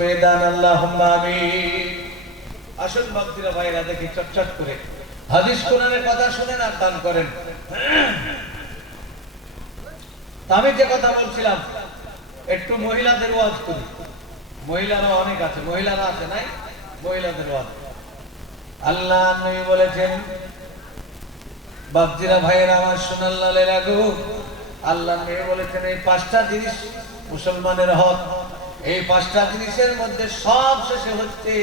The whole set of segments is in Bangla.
আল্লাহুম্মা আমিন। আসুন ভক্তরা ভাইরা দেখি চটচট করে হাদিস কোরআনের কথা শুনেন আর দান করেন। আমি যে কথা বলছিলাম একটু মহিলাদের ওয়াজ করি। মহিলারা অনেক আছে, মহিলারা আছে নাই? মহিলাদের ওয়াজ। আল্লাহ নবী বলেছেন, বাপজিরা ভাইয়েরা আমার সোনাল্লালে রাখো, আল্লাহ নবী বলেছেন এই পাঁচটা জিনিস মুসলমানের হক। এই পাঁচটা জিনিসের মধ্যে সব শেষে হচ্ছে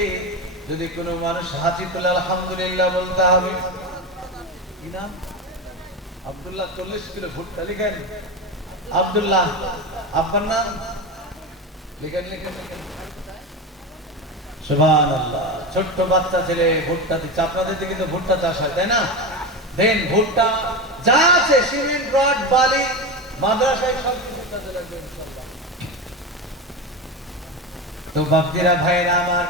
যদি কোনো মানুষ হাসি তুলে আলহামদুলিল্লাহ বলতে হবে। কি নাম? আব্দুল্লাহ 40 কিলো ভুট্টা লিখেন। আব্দুল্লাহ আব্বার নাম লিখেন লিখেন লিখেন। সুবহানাল্লাহ। ছোট্ট বাচ্চা ছেলে ভুট্টা দিচ্ছে। আপনাদের দিকে তো ভুট্টা চাষ হয় তাই না? দেন ভুট্টা যা আছে সিমেন্ট রড বালি মাদ্রাসায় সব ভুট্টা চলে আসবে ইনশাআল্লাহ। তো বাপজিরা ভাইরা আমার,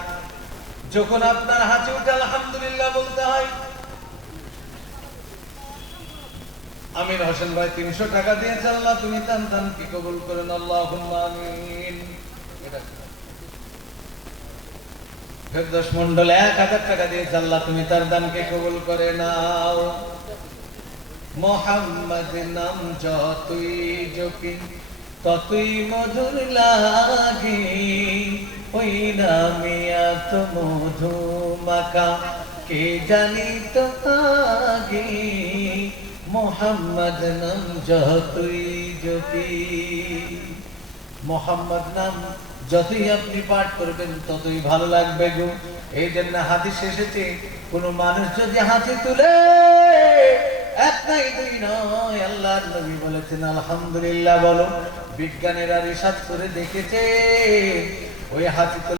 যখন আপনার হাতে উঠে আলহামদুলিল্লাহ বলতে হয়। আমির হোসেন ভাই 300 টাকা দিয়েছে, আল্লাহ তুমি দান কি কবুল করেন, আল্লাহুম্মা আমিন। ফেরদৌস মণ্ডল 1000 টাকা দিয়েছে, আল্লাহ তুমি তার দানকে কবুল করে নাও। মুহাম্মদ নাম যতই জপি ততই মধুর লাগে, ওই নামে এত মধু মাখা কে জানি তো আগে। মুহাম্মদ নাম যতই জপি, মুহাম্মদ নাম যতই আপনি পাঠ করবেন ততই ভালো লাগবে গো। এই জন্য হাদিস এসেছে, কোন মানুষ যদি হাতে তুলে এক নাই দুই নয়, আল্লাহর নবী বলেছেন আলহামদুলিল্লাহ বলো। বিজ্ঞানীরা রিসার্চ করে দেখেছে ওই হাতে